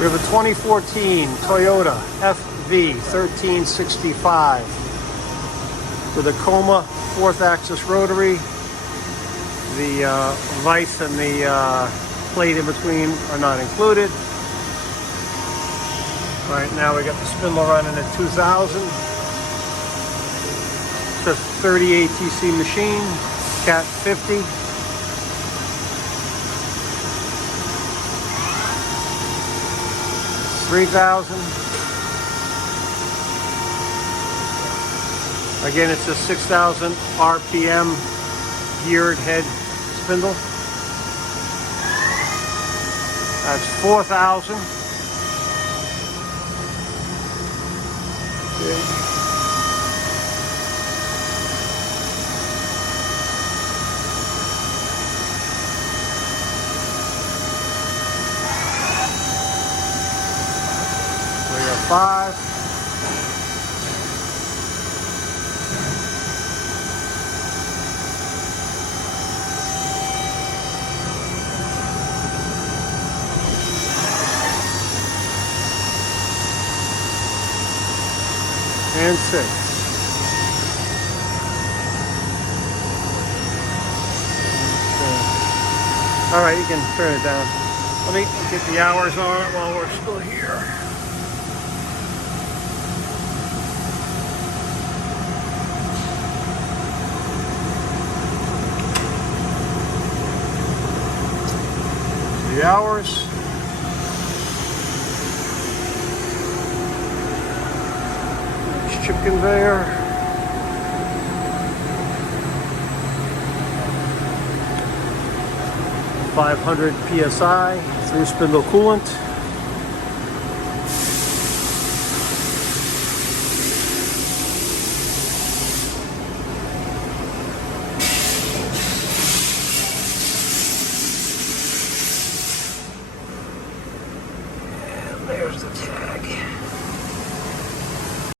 We have a 2014 Toyoda FV1365 with a Coma 4th axis rotary. The vise and the plate in between are not included. Right now we got the spindle running at 2000. Just 30 ATC machine, Cat 50. $3,000. Again, it's a 6,000 RPM geared head spindle. That's 4,000. Okay. We got 5. And 6. All right, you can turn it down. Let me get the hours on it while we're still here. The hours. Chip conveyor. .500 psi through spindle coolant. And there's the tag.